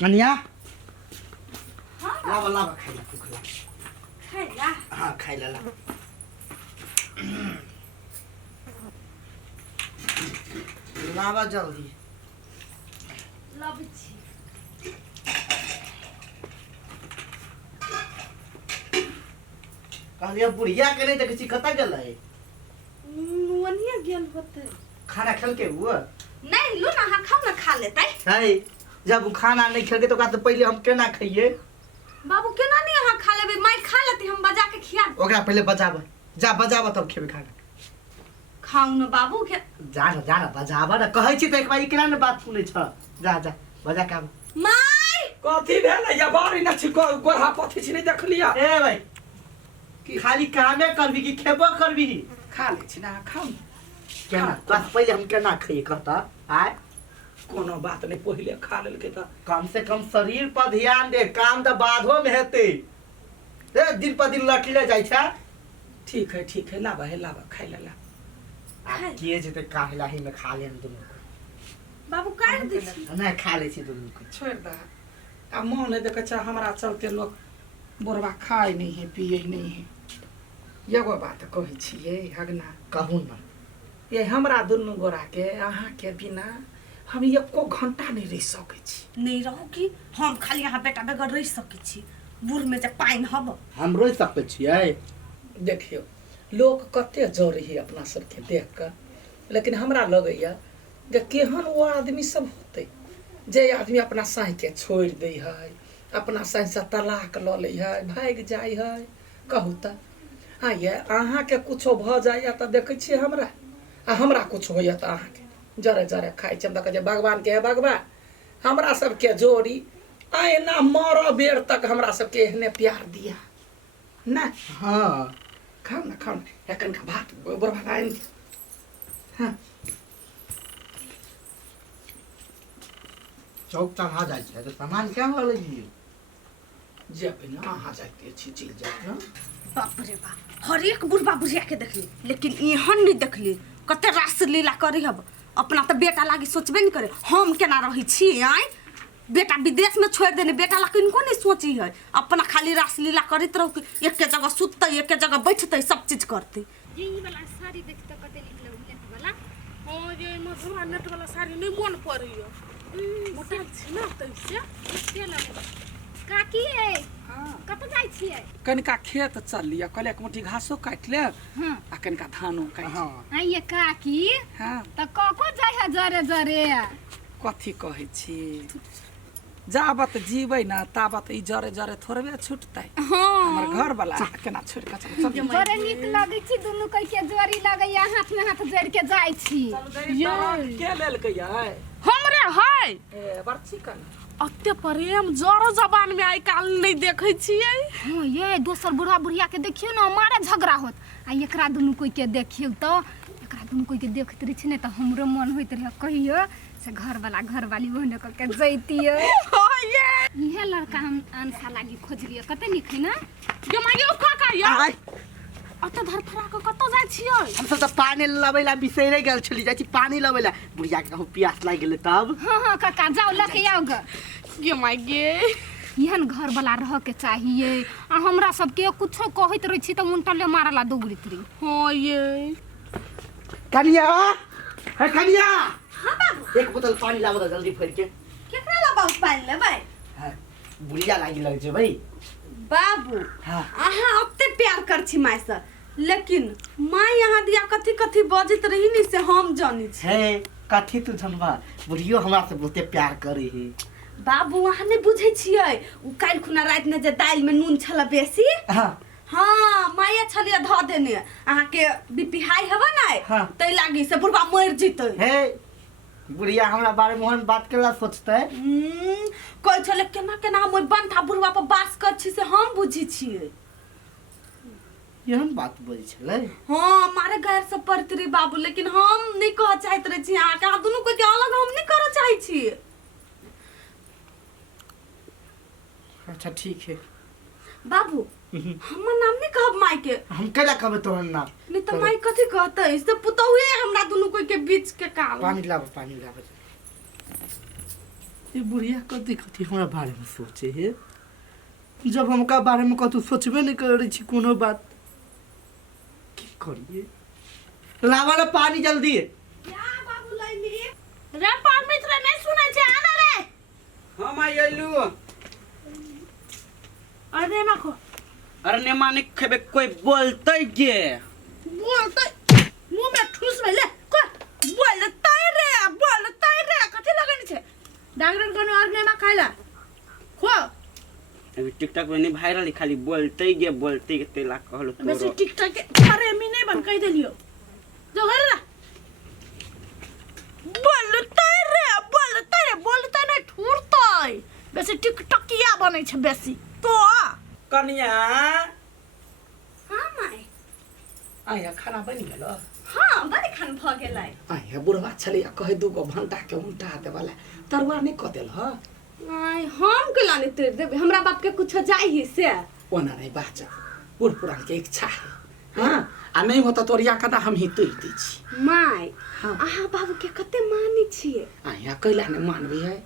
कन्या हाँ लावा लावा खाइला भूख लाग खाइला हाँ खाइला ला लावा जल्दी लबै छी कहलिए बुढ़िया के नहीं देखै छी कतऽ गेलै ओनिया गेल होतै खाना खेलके हुआ नहीं लो ना हाँ खाओ ना खा लेतै है जब वो खाना नहीं खेलके तो ओकरा से पहले हम केना खाइए बाबू केना नहीं हाँ खा लेबै माई खा लेती हम बजा के खिया ओकरा पहले बजाब जा बजाब तब खेबे खाना खाऊ न बाबू के जा ना बजाब ना कहै छी त एक बार ई केना ने बात सुनै छ जा जा बजा के आब माई कथी भेल या बारी न छी गोरहा पथी छी नहीं देखलिया ए भाई खाली कामे करबी कि खेबो करबी खा ले छी ना खाऊ केना बस पहले हम केना खाइए कहता आय कोनो बात नहीं पहिले खा लेलके त कम से कम शरीर पर ध्यान दे काम त बाधो में हेते ए दिन पर दिन लटले जाय छ ठीक है लावा खाइ ला आ के जेते काहेला ही में खा ले हम दुनु बाबू काट दे छी नहीं खा ले छी दुनु को छोड़ दा आ मोह नहीं देखे छ हमरा चलते लोग बोरबा खाए नहीं है पिए नहीं है एगो बात कहै छियै हगना कहू ना ये हमरा दुनु गोरा के अहाँ के बिना हम एको घंटा नहीं रह सकै छी नहीं रहो कि हम खाली यहाँ बेटा बेगर रह सकै छी बुढ़ में जे पाइन हब हम रोज सकै छियै देखियो लोग कते जरे है अपना सबके देख कर लेकिन हमरा लगैया जे केहन वो आदमी सब होते जे आदमी अपना साई के छोड़ दे है अपना साई से तलाक ल ले है भाग जाय है कहू त हाँ ये अहाँ के कुछो भ जाय त देखै छी हमरा आ हमरा कुछ होय त अहाँ के जरे खाइ छी हम त भगवान के है भगवान हमरा सब के जोड़ी आयना मर बेर तक हमरा सब के एहने प्यार दिया ना हां खाओ ना एकन का भात बरबा आइन हाँ चौक चढ़ा जाय छै तो सामान क्या हो लगी जे बिना अहाँ जाते छी चल जात ना बाप रे बाप हर एक बुढ़बा बुढ़िया के देखली लेकिन इहन नहीं देखली कते रास लीला करी हब अपना तो बेटा लागी सोचबे नहीं करे हम केना रही छी आय बेटा विदेश में छोड़ देने बेटा ला किनको नहीं सोची है अपना खाली रास लीला करत रहो कि एक जगह सुतते एक जगह बैठते सब चीज करते ये वाला साड़ी देखते कते निक लग नेट वाला हां ये मधुरा नेट वाला साड़ी नहीं मन पड़ियो मोटा छी ना तैसे के लग काकी है हां कत जाय छियै कनिका खेत चल लिया कल एक मुट्ठी घासो काट ले हां आ कनिका धानो काट हां आ ये काकी हां त कको जाय है जरे जरे कथी कहै छी जाबत जीबै ना ताबत ई जरे थोड़बे छुटतै हमर घर वाला केना छोड़ के चल बड़े निक लगै छी दुनु कह के जोरी लगैया हाथ में हाथ जोड़ के जाय छी के लेल के है हमरे है ए बरछी कन अत्ते प्रेम जरो जबान में आई काल नहीं देखै छियै हां ये दोसर बुढ़ा बुढ़िया के देखियो ना मारे झगड़ा होत आ एकरा दुनु कोई के देखियो त एकरा दुनु कोई के देखत रही छी ने त हमरो मन होइत रहे कहियो से घर वाला घर वाली बहन के जैतियो हां ये इहे लड़का हम अनसा लागी खोजलिए कते निक है ना जे माइयो काका या अत धर फरा के कत जाय छियै हम सब त पानी लबैला बिसैरे गेल छली जाय छी पानी लबैला बुढ़िया के कहू प्यास लाग गेलै तब हां काका जाओ लेके आओ गे माई गे इहन घर वाला रह के चाहिए आ हमरा सब के कुछो कहत रही छी त मुंटले मारला दौड़ित रही हां ये कनिया है कनिया हां बाबू एक बोतल पानी लाबो त जल्दी फेर के केकरा ला बाबू पाइन लेबै हां बुढ़िया लागी लग छै भाई बाबू हां अहाँ अत्ते प्यार कर छी माय से लेकिन माय यहाँ दिया कथी कथी बजत रही नी से हम जानी छी हे कथी तू जनबा बुढ़ियो हमरा से बहुते प्यार करे है बाबू अहाँ नहीं बुझे छियै उ काल खुना रात में जे दाल में नून छला बेसी हां हाँ माया छलिया ध देने अहाँ के बीपी हाई हवा ना हाँ। तै लागी से बुढ़वा मर जितै हे बुढ़िया हमरा बारे में बात केला सोचते कोई छले केना केना हम बंठा बुढ़वा पर बास कर छी से हम बुझी छियै यहन बात बोल छले हाँ मारे गैर से पड़त रे बाबू लेकिन हम नहीं कह चाहत रहे छी अहाँ के दुनु कोई के अलग हम नहीं करे चाहे छी अच्छा ठीक है बाबू हमर नाम नहीं कहब माई के हम केला कहबे तोहर नाम नहीं तो माई कथी कहते इससे पुतौए हमरा दुनु कोई के बीच के काल पानी लाबो ये बुढ़िया कथी कथी हमरा बारे में सोचे है जब हमका बारे में कतू सोचबे नहीं करे छी कोनो बात की करिए लावा ना पानी जल्दी क्या बाबू लैली रे परमित रे नहीं सुनै छै आना रे हम आइलू अरे माखो अरे ने माने खेबे कोई बोलते गे बोलतै मुंह में ठूस ले कोई बोलतै रे कथि लगन छै डॉक्टर कोनो और ने मा खाइला खो अभी टिकटॉक में नहीं वायरल खाली बोलते गे तेला कहलो वैसे तोरो टिकटॉक के अरे मी नहीं बन कह देलियो जो घर ना बोलतै नहीं ठुरतै वैसे टिकटॉक किया बनै छै बेसी तो कनिया हां माय आया खाना बनि गेल हां बड़ी खान भ गेलै आया बुढ़वा छलिया कहे 2 घंटा के उल्टा देवला तरुआ नहीं क देल ह आई हम के लाने तेर देबे हमरा बाप के कुछ जाई से ओना नहीं बाचा बूढ़ पुरान के इच्छा है हां आ नहीं होता तोरिया कदा हम ही तोड़ दै छी माय हाँ। आहा बाबू के कते मानी छिए आया कैला ने मानबे है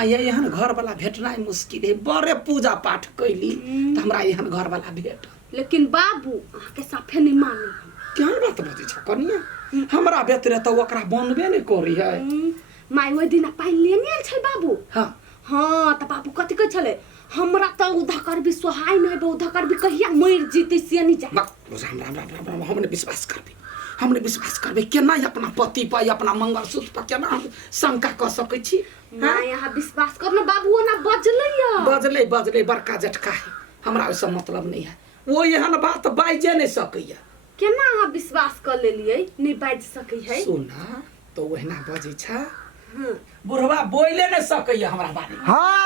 आया एहन घर वाला भेटनाइ मुश्किल है बड़े पूजा पाठ कैली त हमरा एहन घर वाला भेट लेकिन बाबू आहा के साफे नहीं मानी केहन बात बजै छ कनिया हमरा बेतरे त ओकरा बनबे नहीं करी है माय ओइ दिन पाइन लेने छै बाबू हां हाँ त बाबू कथि कह छले हमरा त उधकर भी सोहाय नहीं बे उधकर भी कहिया मर जीते से नहीं जा राम हमने विश्वास करबे केना अपना पति पर अपना मंगलसूत्र पर केना हम शंका क सकै छी ना यहाँ विश्वास करना बाबू ना बजले बड़का जटका है हमरा ओइ सब मतलब नहीं है वो एहन बात बाइजे नहीं सकैया केना अहाँ विश्वास कर लेलिए नहीं बाज सकै है सुना तो ओहना बजै छ बुढ़वा बोले नहीं सकैया हमरा बारे में हाँ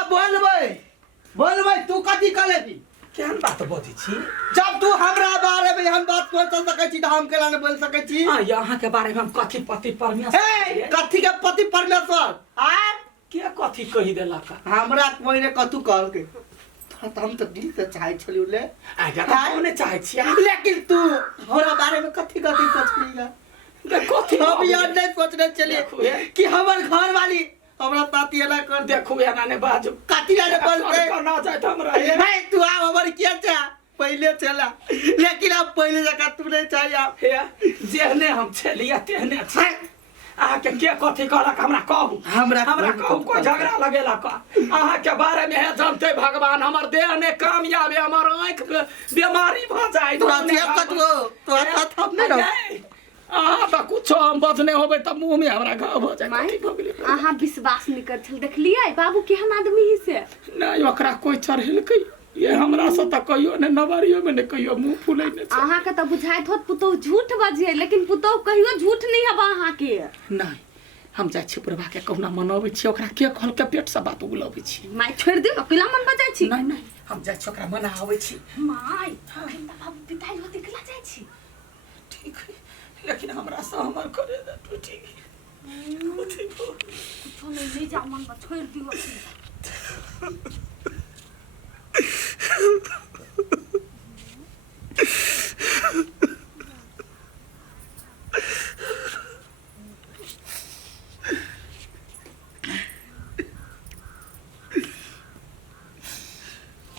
बोलबै तू कथी कर लेबी केहन बात बजै छी जब तू हमरा बारे में हम बात सोच सकै छी त हम केला नहीं बोल सकै छी हां यहाँ के बारे में हम कथी पति परमेश्वर ए कथी के पति परमेश्वर आ के कथी कहि देलक हमरा कोई ने कतू कहल के हम तो दिल से चाहे छलियो ले आगा त हम नहीं चाहे छी लेकिन तू हमरा बारे में कथी सोचलीगा कथी हम यार नहीं सोचने चलिए कि हमर घर वाली हमरा ताती ना कर देखू एना ने बाजू काटी ना बोलते ना जाए त हमरा नहीं तू आ हमर किया चा पहले चला लेकिन अब पहले जगह तू नहीं चाहिए हे जेहने हम छलिया तेहने छै आहा के कथी कहलक हमरा कहू हमरा कहू कोई झगड़ा लगेला का आहा के बारे में है जानते भगवान हमर देह ने कामयाब है हमर आंख बीमारी भ जाए तोरा देह कतरो तोरा साथ हम नहीं आहा त कुछ हम बचने होबे त मुंह में हमरा घाव हो जाए कथी भ गेलै अहाँ विश्वास नहीं कर छल देखलिए बाबू केहन आदमी ही से नहीं ओकरा कोई चढ़ेलकै ये हमरा से त कहियो ने नवारियो में ने कहियो मुंह फुलै ने अहाँ के त बुझाइत होत पुतौ झूठ बजिए लेकिन पुतौ कहियो झूठ नहीं हब अहाँ के नहीं हम जाय छी बुढ़वा के कहुना मनबै छी ओकरा के कहल के पेट से बात उगलबै छी माय छोड़ दे अकेला मन बजाय छी नहीं हम जाय छी ओकरा मनाबै छी माय हम त बाबू पिताई होते केला जाय छी ठीक है लेकिन हमरा से हमर करे दे तू ठीक है कथी कुछो नहीं जा मन बा छोड़ दियो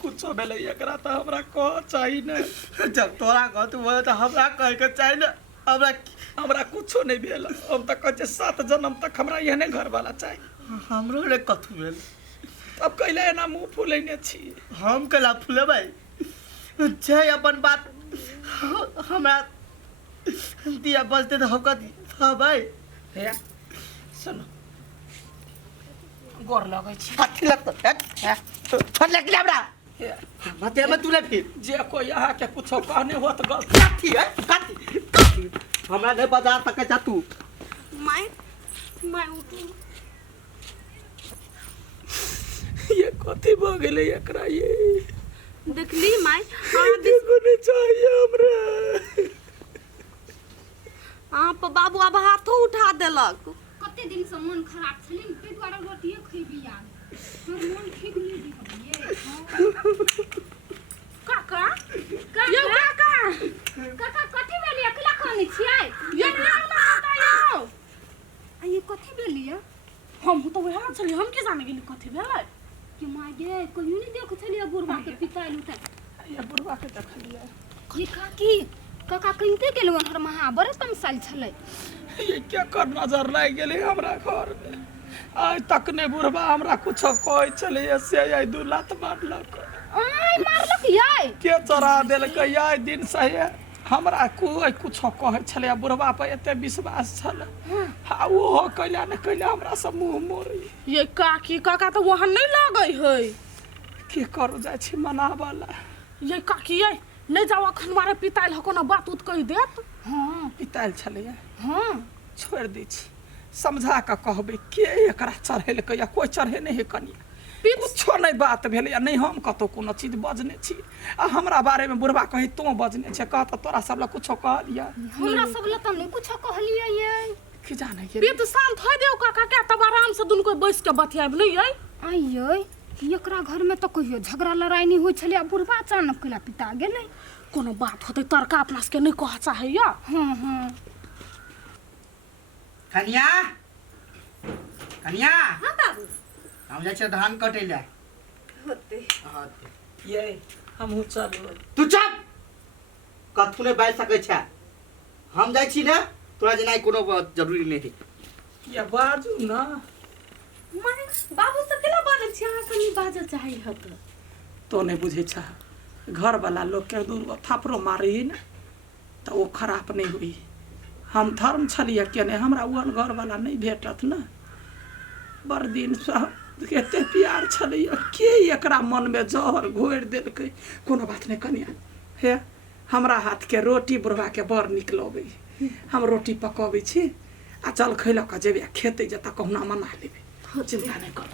कुछ भेलै एकरा त हमरा कह चाहि ने जब तोरा कहतू बोले तो हमरा कह के चाहिए ना हमरा कुछो नहीं भेल हम त कहै 7 जन्म तक हमरा एहने घर वाला चाहिए हमरो ले कथू भेल अब कैले एना मुंह फुलैने छी हम कला फुलेबै छै अपन बात हमरा दिया बजते तो हम कथी भाई हे सुन गोर लगै छी कथी लगत है फट लग हमरा मते में तूले फिर जे कोई यहाँ के कुछो कहने हो त गलती कथी है कथी हमरा नहीं बता सकै छ तू मैं उठू ये कथी भ गेलै एकरा ये देखली माय देखो ने चाहिए हमरा आप बाबू अब हाथों उठा देलक कते दिन से मन खराब छलिन ते द्वारा रोटी खइबी यार हमर मन ठीक नहीं दिखबिए काका यो काका काका कथि भेली अकेला खानी छियै ये नाम बताइयो आ ये कथि भेली हम तो वहां चली हम के जाने गेली कथि ये कहियो नहीं देख छलिए बुढ़वा के पिताइल उठा ये बुढ़वा के देखलिए ये काकी काका कहिते गेल हर महाबर तमसाइल छलै ये क्या कर नजर नहीं गेले हमरा घर में आज तक ने बुढ़वा हमरा कुछ कहे चले से आई दू लात मारलक आय मारलक ये के चरा देलकै आई दिन से हमरा कोई कुछ कहे छले बुढ़वा पे एते विश्वास छले आ वो कैला ने कैला हमरा सब मुंह मोरी ये काकी काका तो वहां नहीं लागै है के करू जाय छी मनावाला ये काकी ये नहीं जाओ अखन मारे पिताइल हो कोनो बात उत कहि देत हां पिताइल छले हां छोड़ दै छी समझा के कहबे के एकरा चढ़ेलकै या कोई चढ़े नहीं है कनिया कुछो नहीं बात भेलै या नहीं हम कतो कोनो चीज बजने छी आ हमरा बारे में बुढ़वा कहि तो बजने छै कह त तोरा सब ला कुछो कह दिया हमरा सब ला त नहीं कुछ कहलिए ये की जाने के बे तो शांत हो देओ काका के तब आराम से दुन कोई बैस के बतियाब नहीं है आइये एकरा घर में तो कहियो झगड़ा लड़ाई नहीं होई छले बुढ़वा अचानक केला पिता गेलै कोनो बात होते तड़का अपना से नहीं कह चाहे या हां हां कन्या कन्या हां बाबू हम जाइ छै धान कटे ले होते ये हमहु चलबै तू चुप कथु नहीं बाज सकै छै हम जाइ छी ने तोरा जेनाइ कोनो जरूरी नहीं है ये बाजू ना मारे बाबू से केला बाजै छी अहाँ कनी बाजै चाहे हत तो नहीं बुझे छ घर वाला लोग के दूर थापरो मारी ना तो वो खराब नहीं हुई हम धर्म छलिए केने हमरा ओहन घर वाला नहीं भेटत ना बड़ दिन से कते प्यार छलिए के एकरा मन में जहर घोर देलकै कोनो बात नहीं कनिया हे हमरा हाथ के रोटी बुढ़वा के बड़ निक लगै हम रोटी पकाबै छी आ चल खैलक जेबे खेते जता कहुना मना लेबे चिंता नहीं कर